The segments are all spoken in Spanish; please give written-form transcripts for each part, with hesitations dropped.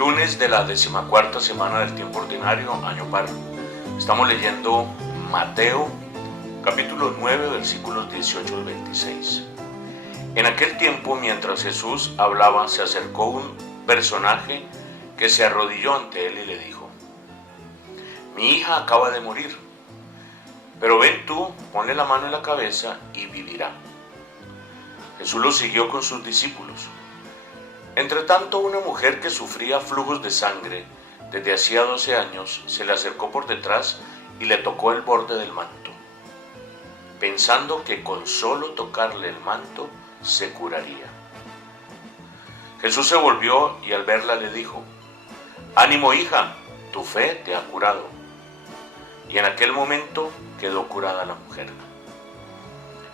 Lunes de la 14ª semana del tiempo ordinario, año par. Estamos leyendo Mateo, capítulo 9, versículos 18 al 26. En aquel tiempo, mientras Jesús hablaba, se acercó un personaje que se arrodilló ante él y le dijo: Mi hija acaba de morir, pero ven tú, ponle la mano en la cabeza y vivirá. Jesús lo siguió con sus discípulos. Entretanto, una mujer que sufría flujos de sangre desde hacía 12 años se le acercó por detrás y le tocó el borde del manto, pensando que con solo tocarle el manto se curaría. Jesús se volvió y al verla le dijo: Ánimo, hija, tu fe te ha curado. Y en aquel momento quedó curada la mujer.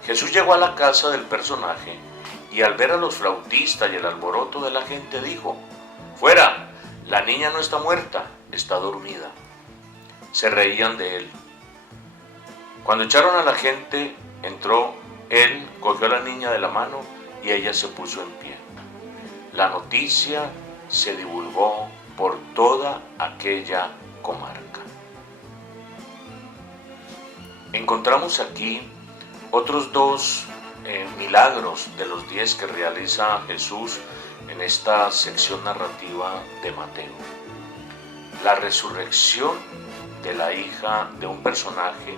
Jesús llegó a la casa del personaje y al ver a los flautistas y el alboroto de la gente dijo: Fuera, la niña no está muerta, está dormida. Se reían de él. Cuando echaron a la gente, entró él, cogió a la niña de la mano y ella se puso en pie. La noticia se divulgó por toda aquella comarca. Encontramos aquí otros dos milagros de los 10 que realiza Jesús en esta sección narrativa de Mateo. La resurrección de la hija de un personaje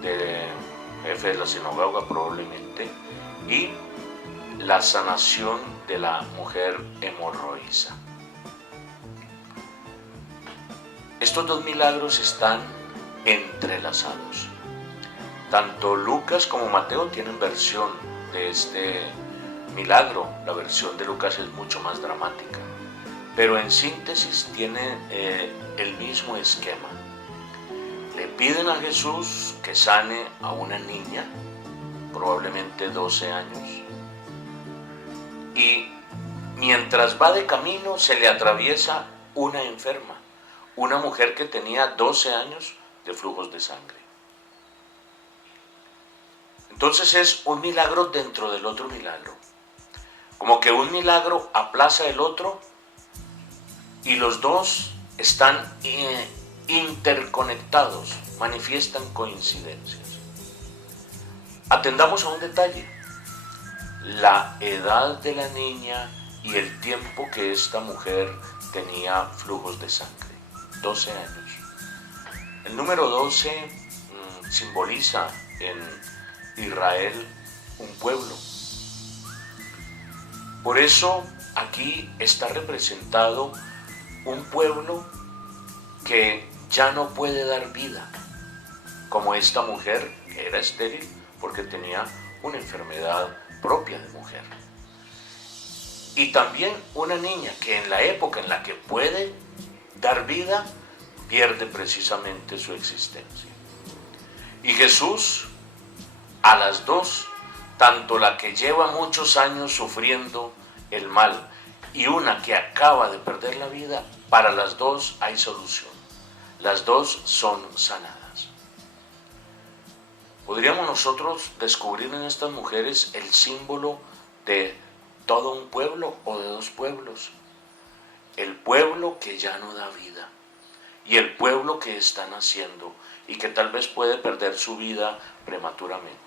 de jefe de la sinagoga probablemente, y la sanación de la mujer hemorroísa. Estos dos milagros están entrelazados. Tanto Lucas como Mateo tienen versión de este milagro. La versión de Lucas es mucho más dramática, pero en síntesis tiene el mismo esquema. Le piden a Jesús que sane a una niña, probablemente 12 años, y mientras va de camino se le atraviesa una enferma, una mujer que tenía 12 años de flujos de sangre. Entonces es un milagro dentro del otro milagro. Como que un milagro aplaza el otro y los dos están interconectados, manifiestan coincidencias. Atendamos a un detalle: la edad de la niña y el tiempo que esta mujer tenía flujos de sangre, 12 años. El número 12 simboliza en Israel un pueblo. Por eso aquí está representado un pueblo que ya no puede dar vida, como esta mujer que era estéril porque tenía una enfermedad propia de mujer. Y también una niña que en la época en la que puede dar vida, pierde precisamente su existencia. Y Jesús, a las dos, tanto la que lleva muchos años sufriendo el mal y una que acaba de perder la vida, para las dos hay solución. Las dos son sanadas. ¿Podríamos nosotros descubrir en estas mujeres el símbolo de todo un pueblo o de dos pueblos? El pueblo que ya no da vida y el pueblo que está naciendo y que tal vez puede perder su vida prematuramente.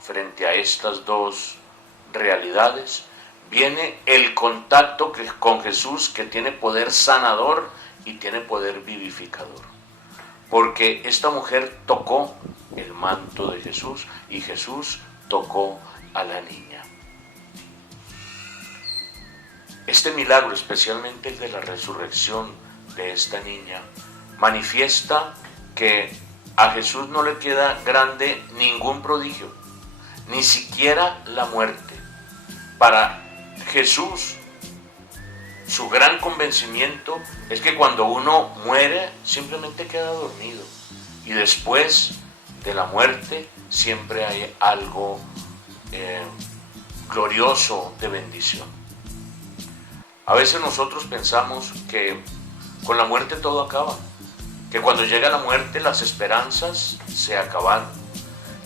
Frente a estas dos realidades viene el contacto con Jesús, que tiene poder sanador y tiene poder vivificador, porque esta mujer tocó el manto de Jesús y Jesús tocó a la niña. Este milagro, especialmente el de la resurrección de esta niña, manifiesta que a Jesús no le queda grande ningún prodigio, ni siquiera la muerte. Para Jesús, su gran convencimiento es que cuando uno muere simplemente queda dormido, y después de la muerte siempre hay algo glorioso de bendición. A veces nosotros pensamos que con la muerte todo acaba, que cuando llega la muerte las esperanzas se acabaron,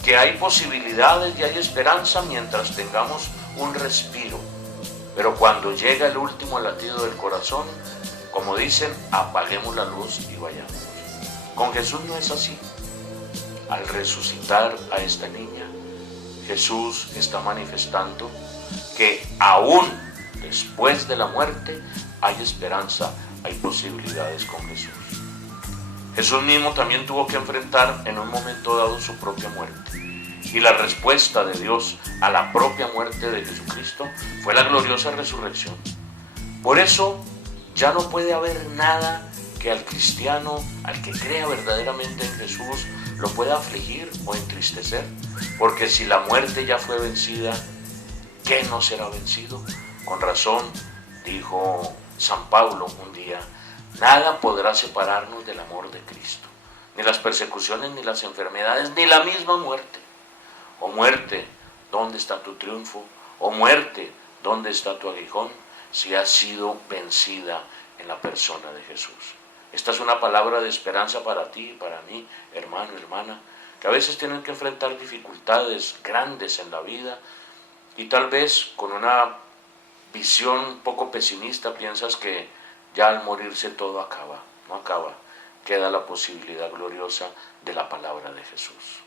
que hay posibilidades y hay esperanza mientras tengamos un respiro. Pero cuando llega el último latido del corazón, como dicen, apaguemos la luz y vayamos. Con Jesús no es así. Al resucitar a esta niña, Jesús está manifestando que aún después de la muerte hay esperanza, hay posibilidades con Jesús. Jesús mismo también tuvo que enfrentar en un momento dado su propia muerte. Y la respuesta de Dios a la propia muerte de Jesucristo fue la gloriosa resurrección. Por eso ya no puede haber nada que al cristiano, al que crea verdaderamente en Jesús, lo pueda afligir o entristecer. Porque si la muerte ya fue vencida, ¿qué no será vencido? Con razón dijo San Pablo un día: nada podrá separarnos del amor de Cristo, ni las persecuciones, ni las enfermedades, ni la misma muerte. Oh muerte, ¿dónde está tu triunfo? Oh muerte, ¿dónde está tu aguijón? Si has sido vencida en la persona de Jesús. Esta es una palabra de esperanza para ti y para mí, hermano, hermana, que a veces tienen que enfrentar dificultades grandes en la vida y tal vez con una visión un poco pesimista piensas que ya al morirse todo acaba. No acaba, queda la posibilidad gloriosa de la palabra de Jesús.